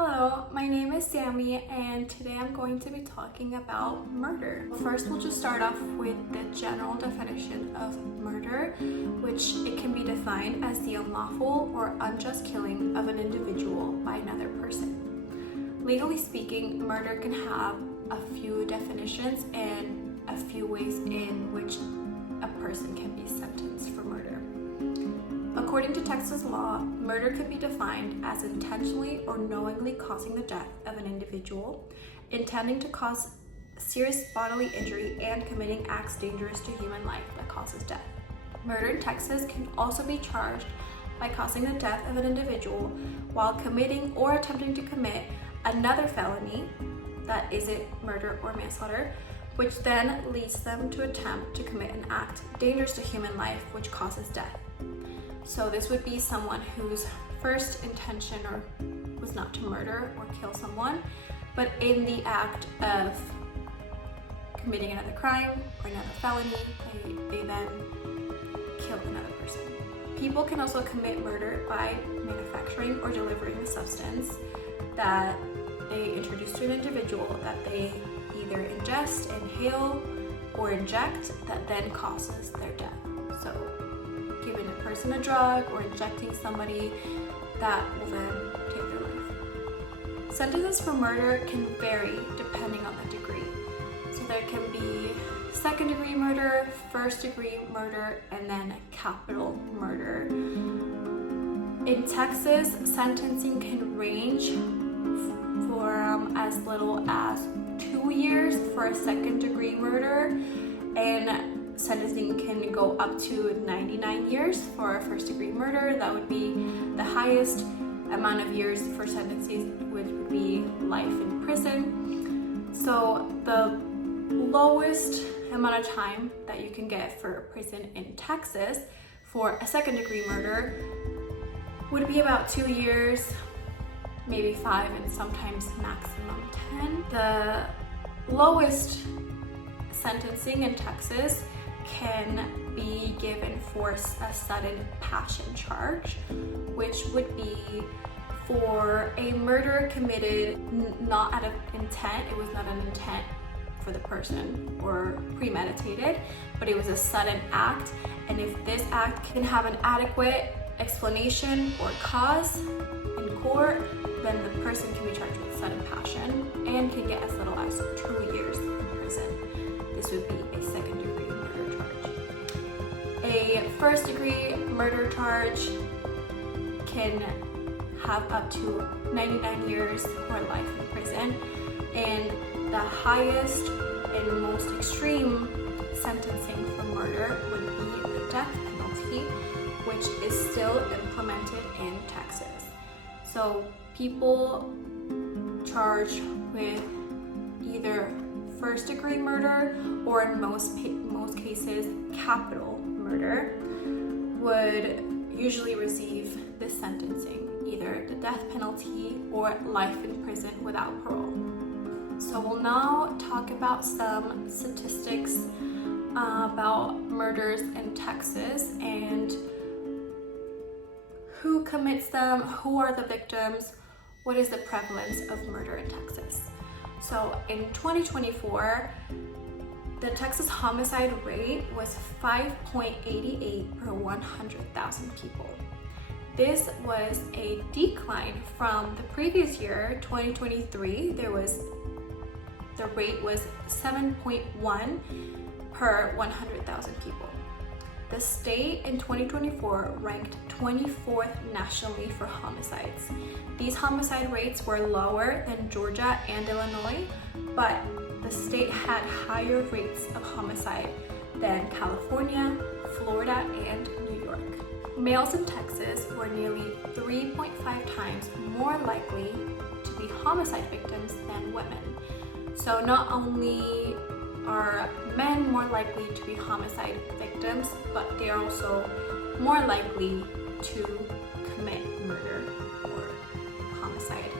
Hello, my name is Sammy and today I'm going to be talking about murder. First, we'll just start off with the general definition of murder, which it can be defined as the unlawful or unjust killing of an individual by another person. Legally speaking, murder can have a few definitions and a few ways in which a person can be sentenced for murder. According to Texas law, murder could be defined as intentionally or knowingly causing the death of an individual, intending to cause serious bodily injury, and committing acts dangerous to human life that causes death. Murder in Texas can also be charged by causing the death of an individual while committing or attempting to commit another felony, that isn't murder or manslaughter, which then leads them to attempt to commit an act dangerous to human life which causes death. So this would be someone whose first intention was not to murder or kill someone, but in the act of committing another crime or another felony, they then kill another person. People can also commit murder by manufacturing or delivering a substance that they introduce to an individual that they either ingest, inhale, or inject that then causes their death. So giving a person a drug or injecting somebody that will then take their life. Sentences for murder can vary depending on the degree. So there can be second-degree murder, first-degree murder, and then capital murder. In Texas, sentencing can range from as little as 2 years for a second-degree murder, and sentencing can go up to 99 years for a first-degree murder. That would be the highest amount of years for sentencing, which would be life in prison. So the lowest amount of time that you can get for prison in Texas for a second-degree murder would be about 2 years, maybe 5, and sometimes maximum 10. The lowest sentencing in Texas can be given for a sudden passion charge, which would be for a murder committed not out of intent. It was not an intent for the person or premeditated, but it was a sudden act. And if this act can have an adequate explanation or cause in court, then the person can be charged with sudden passion and can get as little as 2 years in prison. This would be a second-degree murder charge. A first-degree murder charge can have up to 99 years or life in prison, and the highest and most extreme sentencing for murder would be the death penalty, which is still implemented in Texas. So people charged with either first-degree murder or in most cases capital murder would usually receive this sentencing, either the death penalty or life in prison without parole. So we'll now talk about some statistics about murders in Texas and who commits them, who are the victims, what is the prevalence of murder in Texas. So in 2024, the Texas homicide rate was 5.88 per 100,000 people. This was a decline from the previous year, 2023. The rate was 7.1 per 100,000 people. The state in 2024 ranked 24th nationally for homicides. These homicide rates were lower than Georgia and Illinois, but the state had higher rates of homicide than California, Florida, and New York. Males in Texas were nearly 3.5 times more likely to be homicide victims than women. So not only are men more likely to be homicide victims, but they are also more likely to commit murder or homicide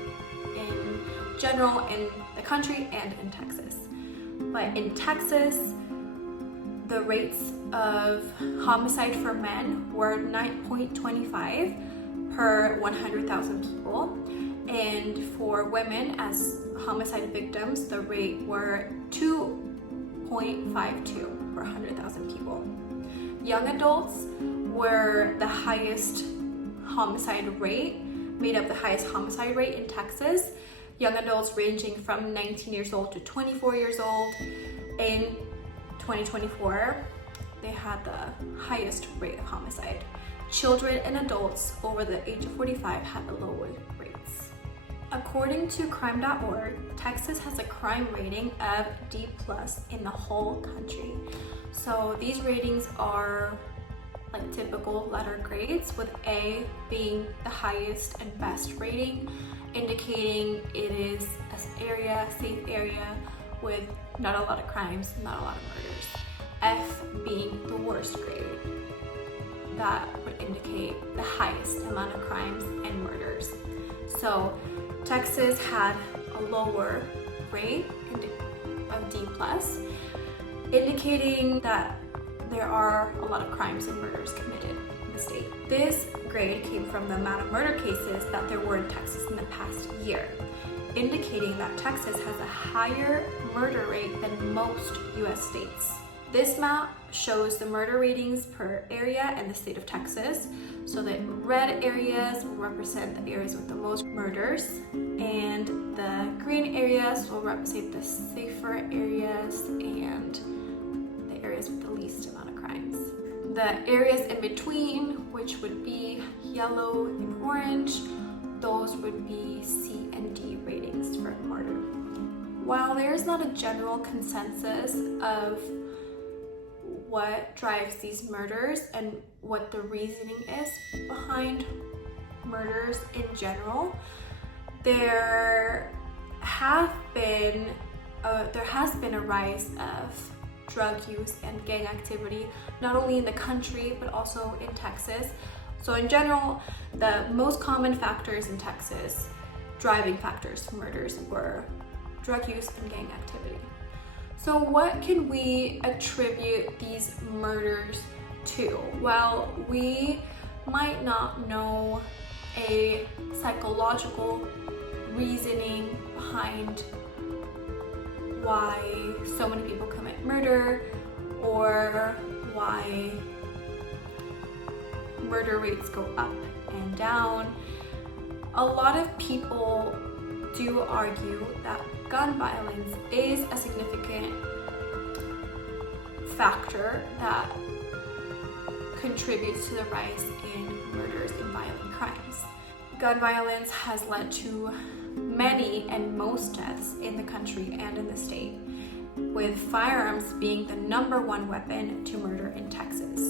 in general in the country and in Texas. But in Texas, the rates of homicide for men were 9.25 per 100,000 people, And for women as homicide victims, the rate were 2.52 per 100,000 people. Young adults were the highest homicide rate, made up the highest homicide rate in Texas. Young adults ranging from 19 years old to 24 years old. In 2024, they had the highest rate of homicide. Children and adults over the age of 45 had the lowest rates. According to crime.org, Texas has a crime rating of D+ in the whole country. So these ratings are like typical letter grades, with A being the highest and best rating, indicating it is a safe area with not a lot of crimes, not a lot of murders. F being the worst grade. That would indicate the highest amount of crimes and murders. So Texas had a lower rate of D+, indicating that there are a lot of crimes and murders committed in the state. This grade came from the amount of murder cases that there were in Texas in the past year, indicating that Texas has a higher murder rate than most US states. This map shows the murder ratings per area in the state of Texas. So the red areas will represent the areas with the most murders, and the green areas will represent the safer areas and the areas with the least amount of crimes. The areas in between, which would be yellow and orange, those would be C and D ratings for murder. While there is not a general consensus of what drives these murders and what the reasoning is behind murders in general, there has been a rise of drug use and gang activity, not only in the country but also in Texas. So in general, the most common factors in Texas, driving factors for murders, were drug use and gang activity. So what can we attribute these murders to? Well, we might not know a psychological reasoning behind why so many people commit murder, or why murder rates go up and down. A lot of people do argue that gun violence is a significant factor that contributes to the rise in murders and violent crimes. Gun violence has led to many and most deaths in the country and in the state, with firearms being the #1 weapon to murder in Texas.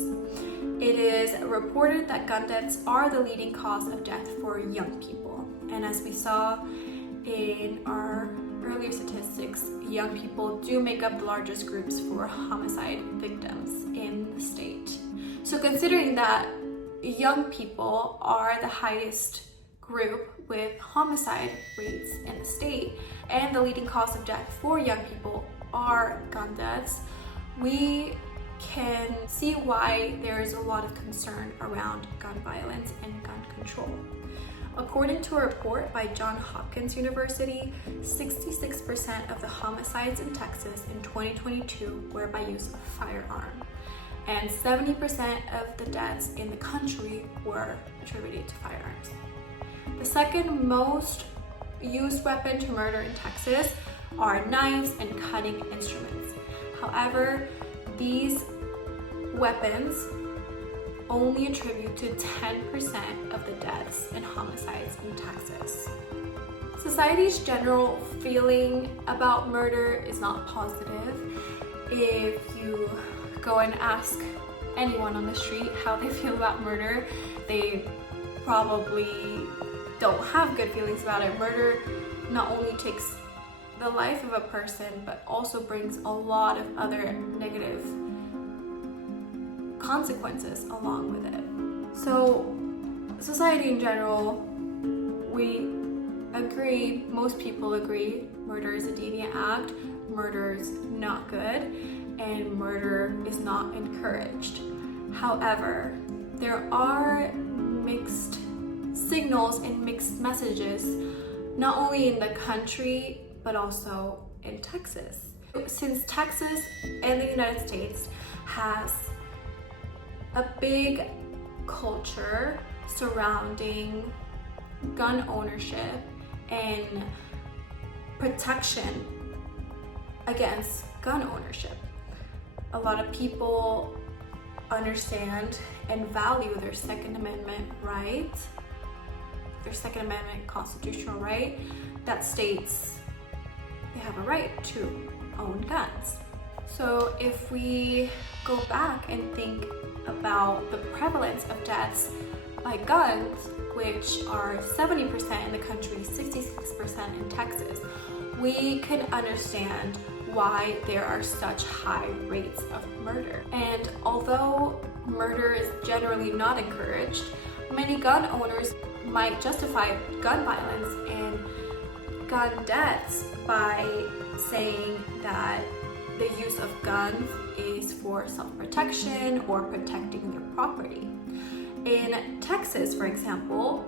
It is reported that gun deaths are the leading cause of death for young people. And as we saw in our earlier statistics, young people do make up the largest groups for homicide victims in the state. So considering that young people are the highest group with homicide rates in the state, and the leading cause of death for young people are gun deaths, we can see why there is a lot of concern around gun violence and gun control. According to a report by Johns Hopkins University, 66% of the homicides in Texas in 2022 were by use of firearm, and 70% of the deaths in the country were attributed to firearms. The second most used weapon to murder in Texas are knives and cutting instruments. However, these weapons only attribute to 10% of the deaths and homicides in Texas. Society's general feeling about murder is not positive. If you go and ask anyone on the street how they feel about murder, they probably don't have good feelings about it. Murder not only takes the life of a person, but also brings a lot of other negative consequences along with it. So society in general, we agree, most people agree, murder is a deviant act, murder is not good, and murder is not encouraged. However, there are mixed signals and mixed messages not only in the country, but also in Texas. Since Texas and the United States has a big culture surrounding gun ownership and protection against gun ownership, a lot of people understand and value their Second Amendment right, their Second Amendment constitutional right that states they have a right to own guns. So if we go back and think about the prevalence of deaths by guns, which are 70% in the country, 66% in Texas, we can understand why there are such high rates of murder. And although murder is generally not encouraged, many gun owners might justify gun violence and gun deaths by saying that the use of guns is for self-protection or protecting their property. In Texas, for example,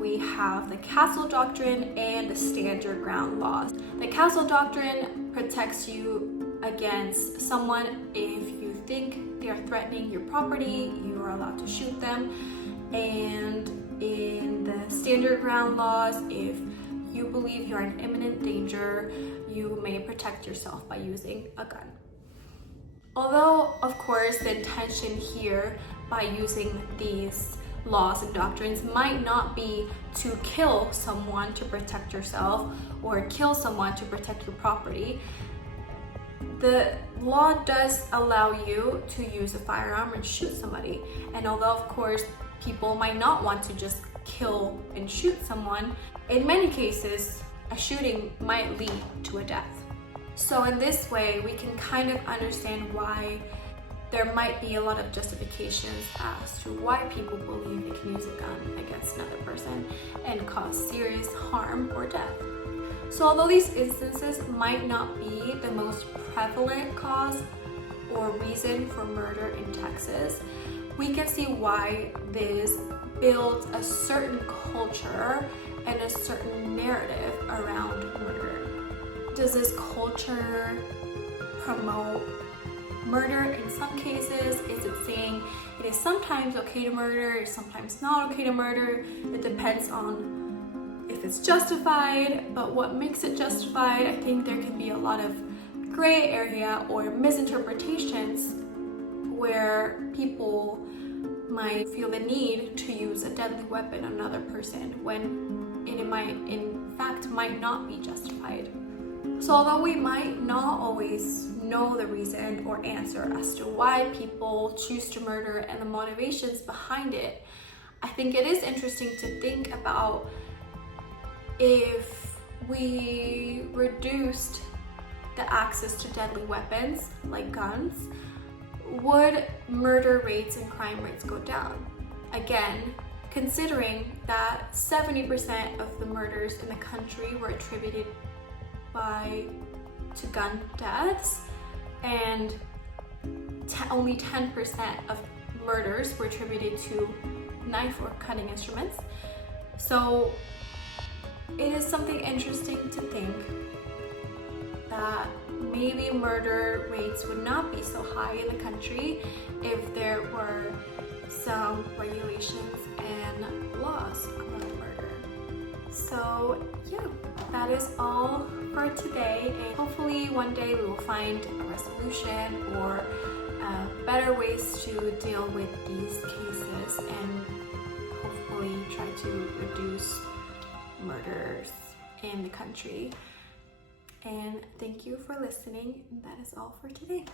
we have the Castle Doctrine and the Stand Your Ground laws. The Castle Doctrine protects you against someone if you think they are threatening your property, you are allowed to shoot them. And in the Stand Your Ground laws, if you believe you're in imminent danger, you may protect yourself by using a gun. Although, of course, the intention here by using these laws and doctrines might not be to kill someone to protect yourself or kill someone to protect your property, the law does allow you to use a firearm and shoot somebody. And although, of course, people might not want to just kill and shoot someone, in many cases, a shooting might lead to a death. So in this way, we can kind of understand why there might be a lot of justifications as to why people believe they can use a gun against another person and cause serious harm or death. So although these instances might not be the most prevalent cause or reason for murder in Texas, we can see why this builds a certain culture and a certain narrative around murder. Does this culture promote murder in some cases? Is it saying it is sometimes okay to murder, it's sometimes not okay to murder? It depends on if it's justified, but what makes it justified? I think there can be a lot of gray area or misinterpretations where people might feel the need to use a deadly weapon on another person when it might, in fact, might not be justified. So although we might not always know the reason or answer as to why people choose to murder and the motivations behind it, I think it is interesting to think about if we reduced the access to deadly weapons like guns, would murder rates and crime rates go down? Again, considering that 70% of the murders in the country were attributed to gun deaths, and only 10% of murders were attributed to knife or cutting instruments. So it is something interesting to think that maybe murder rates would not be so high in the country if there were some regulations and laws around murder. So yeah, that is all for today, and hopefully one day we will find a resolution or better ways to deal with these cases and hopefully try to reduce murders in the country. And thank you for listening. That is all for today.